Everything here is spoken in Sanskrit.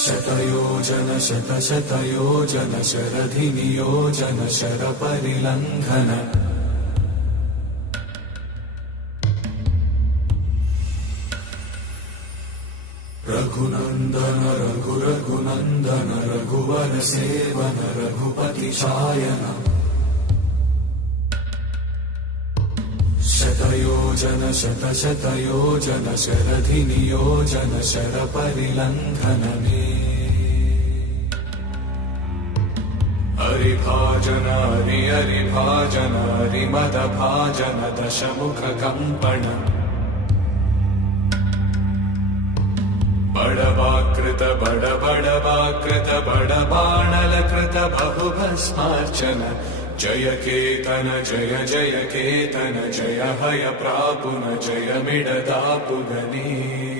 शतयोजन शतशतयोजन शरधिनियोजन शरपरिलङ्घन रघुनन्दन रघुरघुनन्दन रघुवर सेवन रघुपतिशायन शतयोजन शतशतयोजन शरधिनियोजन शरपरिलङ्घन मे हरिभाजन हरिभाजन हरिमदभाजन दशमुखकम्पण बड़वाकृत बड़वाकृत बड़बाणलकृत बहुभस्मार्चन जय केतन जय जय केतन जय हय प्रापुन जय मिडदापुगनी।